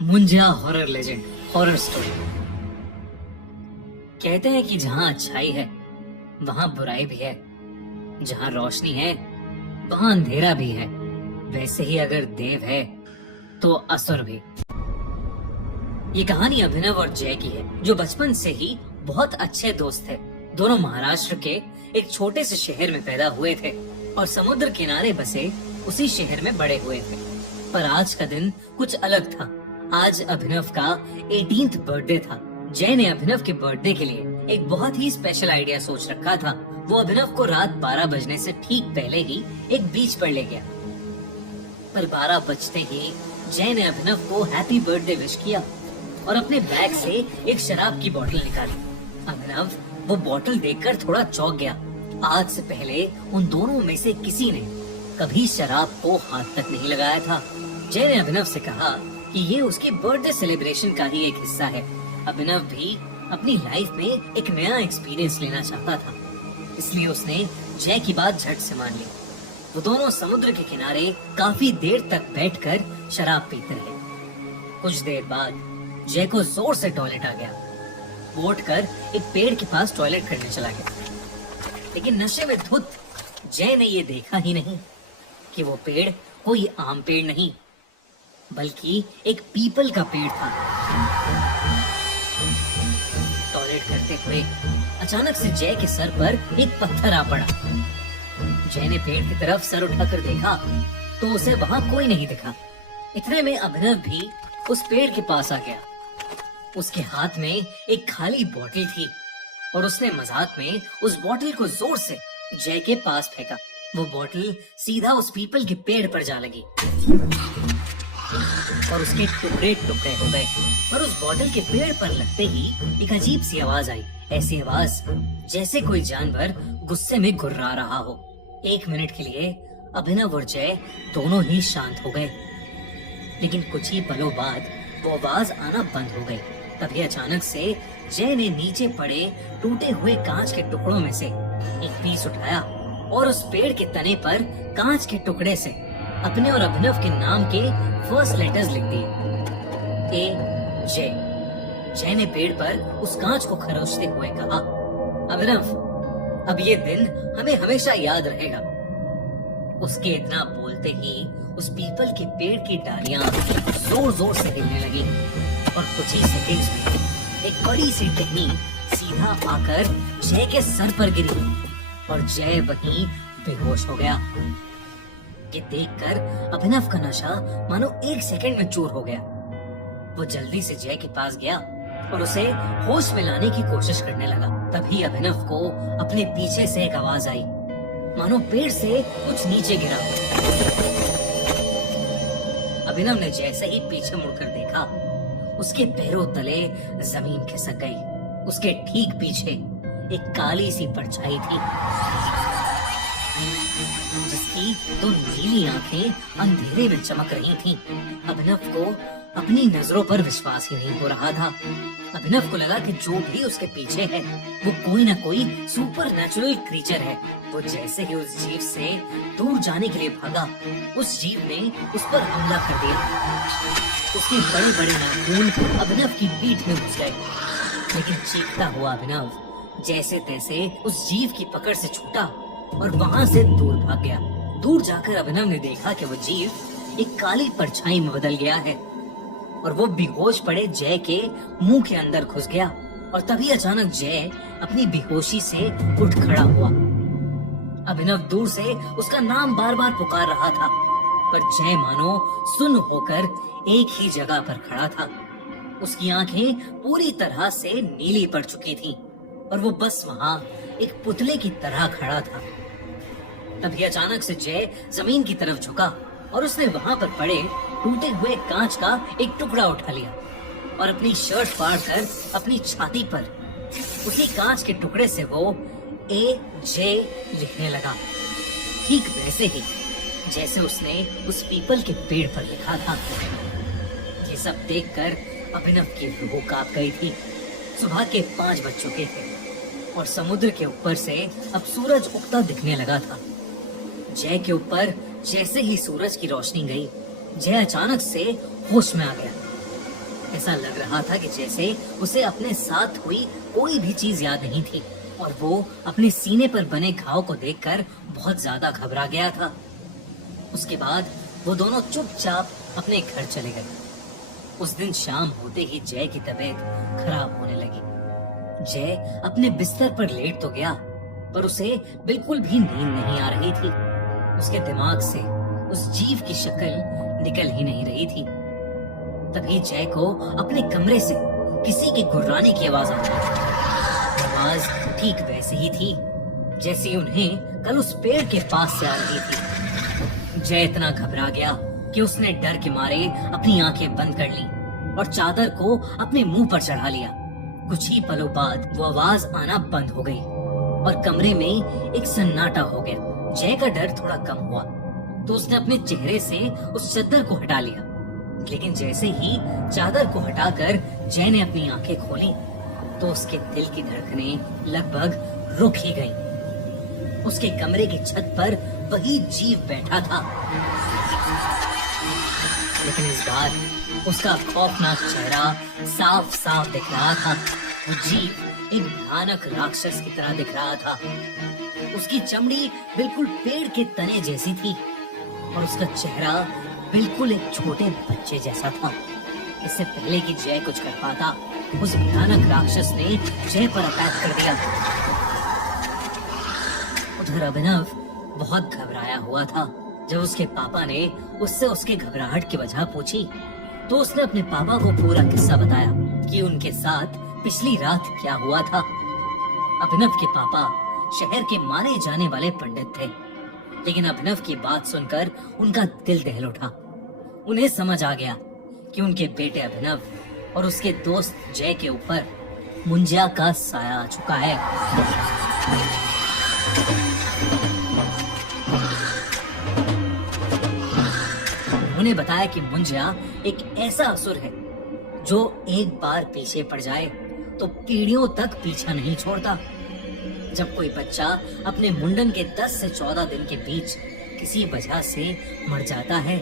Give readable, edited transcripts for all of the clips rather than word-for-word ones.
मुंजा horror legend, horror story. कहते हैं कि जहाँ अच्छाई है वहाँ बुराई भी है, जहाँ रोशनी है वहाँ अंधेरा भी है। वैसे ही अगर देव है तो असुर भी। ये कहानी अभिनव और जय की है, जो बचपन से ही बहुत अच्छे दोस्त थे। दोनों महाराष्ट्र के एक छोटे से शहर में पैदा हुए थे और समुद्र किनारे बसे उसी शहर में बड़े हुए थे। पर आज का दिन कुछ अलग था। आज अभिनव का 18th बर्थडे था। जय ने अभिनव के बर्थडे के लिए एक बहुत ही स्पेशल आइडिया सोच रखा था। वो अभिनव को रात 12 बजने से ठीक पहले ही एक बीच पर ले गया। पर 12 बजते ही जय ने अभिनव को हैप्पी बर्थडे विश किया और अपने बैग से एक शराब की बोतल निकाली। अभिनव वो बोतल देखकर थोड़ा चौंक गया। आज से पहले उन दोनों में से किसी ने कभी शराब को हाथ तक नहीं लगाया था। जय ने अभिनव से कहा कि ये उसके बर्थडे सेलिब्रेशन का ही एक हिस्सा है। अभिनव भी अपनी लाइफ में एक नया एक्सपीरियंस लेना चाहता था, इसलिए उसने जय की बात झट से मान ली। वो दोनों समुद्र के किनारे काफी देर तक बैठकर शराब पीते रहे। कुछ देर बाद जय को जोर से टॉयलेट आ गया। वो उठकर एक पेड़ के पास टॉयलेट करने चला गया, लेकिन नशे में धुत जय ने ये देखा ही नहीं कि वो पेड़ कोई आम पेड़ नहीं बल्कि एक पीपल का पेड़ था। टॉयलेट करते हुए अचानक से जय के सर पर एक पत्थर आ पड़ा। जय ने पेड़ की तरफ सर उठाकर देखा तो उसे वहां कोई नहीं दिखा। इतने में अभिनव भी उस पेड़ के पास आ गया। उसके हाथ में एक खाली बोतल थी और उसने मजाक में उस बोतल को जोर से जय के पास फेंका। वो बोतल सीधा उस पीपल के पेड़ पर जा लगी और उसके टुकड़े टुकड़े हो गए। और उस बोतल के पेड़ पर लगते ही एक अजीब सी आवाज आई। ऐसी आवाज जैसे कोई जानवर गुस्से में गुर्रा रहा हो। 1 मिनट के लिए अभिनव और जय दोनों ही शांत हो गए, लेकिन कुछ ही पलों बाद वो आवाज आना बंद हो गई। तभी अचानक से जय ने नीचे पड़े टूटे हुए कांच के टुकड़ों में से एक पीस उठाया और उस पेड़ के तने पर कांच के टुकड़े से अपने और अभिनव के नाम के फर्स्ट लेटर्स लिख दिए, ए जय। जय ने पेड़ पर उस कांच को खरोचते हुए कहा, अभिनव, अब ये दिन हमें हमेशा याद रहेगा। उसके इतना बोलते ही उस पीपल के पेड़ की डालियां जोर जोर से हिलने लगी और कुछ ही सेकंड्स में एक बड़ी सी टहनी सीधा आकर जय के सर पर गिरी और जय वहीं बेहोश हो गया। ये देखकर अभिनव का नशा मानो 1 सेकंड में चूर हो गया। वो जल्दी से जय के पास गया और उसे होश में लाने की कोशिश करने लगा। तभी अभिनव को अपने पीछे से एक आवाज आई, मानो पेड़ से कुछ नीचे गिरा। अभिनव ने जैसे ही पीछे मुड़कर देखा, उसके पैरों तले जमीन खिसक गई। उसके ठीक पीछे एक काली सी परछाई थी, जिसकी 2 नीली आंखें अंधेरे में चमक रही थीं। अभिनव को अपनी नजरों पर विश्वास ही नहीं हो रहा था। अभिनव को लगा कि जो भी उसके पीछे है वो कोई ना कोई सुपर नेचुरल क्रीचर है। वो जैसे ही उस जीव से दूर जाने के लिए भागा, उस जीव ने उस पर हमला कर दिया। उसके बड़े बड़े नाखून अभिनव की पीठ में घुस गए, लेकिन चीखता हुआ अभिनव जैसे तैसे उस जीव की पकड़ से छूटा और वहां से दूर भाग गया। दूर जाकर अभिनव ने देखा कि वो जीव एक काली परछाई में बदल गया है और वो बेहोश पड़े जय के मुंह के अंदर घुस गया। और तभी अचानक जय अपनी बेहोशी से उठ खड़ा हुआ। अभिनव दूर से उसका नाम बार बार पुकार रहा था, पर जय मानो सुन्न होकर एक ही जगह पर खड़ा था। उसकी आंखें पूरी तरह से नीली पड़ चुकी थीं और वो बस वहां एक पुतले की तरह खड़ा था। तभी अचानक से जय जमीन की तरफ झुका और उसने वहां पर पड़े टूटे हुए कांच का एक टुकड़ा उठा लिया और अपनी शर्ट फाड़कर अपनी छाती पर उसी कांच के टुकड़े से वो ए जे लिखने लगा, ठीक वैसे ही जैसे उसने उस पीपल के पेड़ पर लिखा था। ये सब देखकर अभिनव की रूह कांप गई थी। सुबह के 5 बज चुके थे और समुद्र के ऊपर से अब सूरज उगता दिखने लगा था। जय के ऊपर जैसे ही सूरज की रोशनी गई, जय अचानक से होश में आ गया। ऐसा लग रहा था कि जैसे उसे अपने साथ हुई कोई भी चीज याद नहीं थी और वो अपने सीने पर बने घाव को देखकर बहुत ज्यादा घबरा गया था। उसके बाद वो दोनों चुपचाप अपने घर चले गए। उस दिन शाम होते ही जय की तबीयत खराब होने लगी। जय अपने बिस्तर पर लेट तो गया, पर उसे बिल्कुल भी नींद नहीं आ रही थी। उसके दिमाग से उस जीव की शक्ल निकल ही नहीं रही थी। तभी जय को अपने कमरे से किसी के गुर्राने की आवाज आई। आवाज ठीक वैसे ही थी जैसी उन्हें कल उस पेड़ के पास से आ रही थी। जय इतना घबरा गया कि उसने डर के मारे अपनी आंखें बंद कर ली और चादर को अपने मुंह पर चढ़ा लिया। कुछ ही पलों बाद वो आवाज आना बंद हो गई और कमरे में एक सन्नाटा हो गया। जय का डर थोड़ा कम हुआ तो उसने अपने चेहरे से उस चादर को हटा लिया, लेकिन जैसे ही चादर को हटाकर जय ने अपनी आंखें खोली तो उसके दिल की धड़कनें लगभग रुक ही गईं। उसके कमरे की छत पर वही जीव बैठा था, लेकिन इस बार उसका खौफनाक चेहरा साफ साफ दिख रहा था। वो जीव एक भयानक राक्षस की तरह दिख रहा था। उसकी चमड़ी बिल्कुल पेड़ के तने जैसी थी और उसका चेहरा बिल्कुल एक छोटे बच्चे जैसा था। इससे पहले कि जय कुछ कर पाता, उस भयानक राक्षस ने जय पर अटैक कर दिया। उधर अभिनव बहुत घबराया हुआ था। जब उसके पापा ने उससे उसके घबराहट की वजह पूछी तो उसने अपने पापा को पूरा किस्सा बताया कि उनके साथ पिछली रात क्या हुआ था। अभिनव के पापा शहर के माने जाने वाले पंडित थे, लेकिन अभिनव की बात सुनकर उनका दिल दहल उठा। उन्हें समझ आ गया कि उनके बेटे अभिनव और उसके दोस्त जय के ऊपर मुंजिया का साया आ चुका है। उन्हें बताया कि मुंजिया एक ऐसा असुर है जो एक बार पीछे पड़ जाए तो पीढ़ियों तक पीछा नहीं छोड़ता। जब कोई बच्चा अपने मुंडन के 10 से 14 दिन के बीच किसी वजह से मर जाता है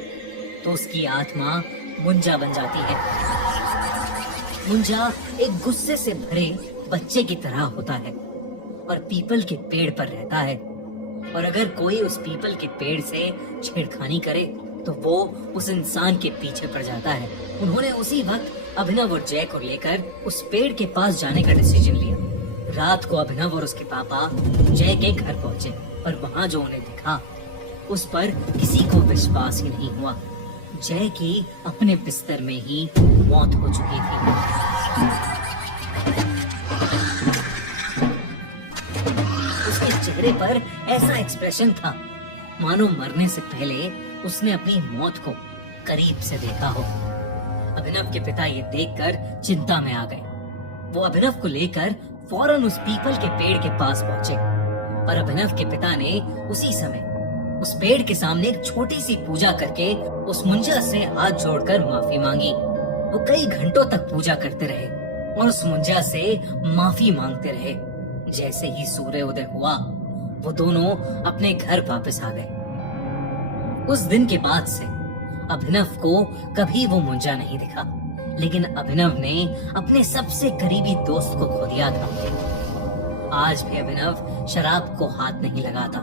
तो उसकी आत्मा मुंजा बन जाती है। मुंजा एक गुस्से से भरे बच्चे की तरह होता है और पीपल के पेड़ पर रहता है, और अगर कोई उस पीपल के पेड़ से छेड़खानी करे तो वो उस इंसान के पीछे पड़ जाता है। उन्होंने उसी वक्त अभिनव और जय को लेकर उस पेड़ के पास जाने का डिसीजन लिया। रात को अभिनव और उसके पापा जय के घर पहुंचे, पर वहां जो उन्हें दिखा उस पर किसी को विश्वास ही नहीं हुआ। जय की अपने बिस्तर में ही मौत हो चुकी थी। उसके चेहरे पर ऐसा एक्सप्रेशन था मानो मरने से पहले उसने अपनी मौत को करीब से देखा हो। अभिनव के पिता ये देखकर चिंता में आ गए। वो अभिनव को लेकर फौरन उस पीपल के पेड़ के पास पहुंचे और अभिनव के पिता ने उसी समय उस पेड़ के सामने एक छोटी सी पूजा करके उस मुंजा से हाथ जोड़कर माफी मांगी। वो कई घंटों तक पूजा करते रहे और उस मुंजा से माफी मांगते रहे। जैसे ही सूर्य उदय हुआ वो दोनों अपने घर वापस आ गए। उस दिन के बाद से अभिनव को कभी वो मुंजा नहीं दिखा, लेकिन अभिनव ने अपने सबसे करीबी दोस्त को खो दिया था। आज भी अभिनव शराब को हाथ नहीं लगाता।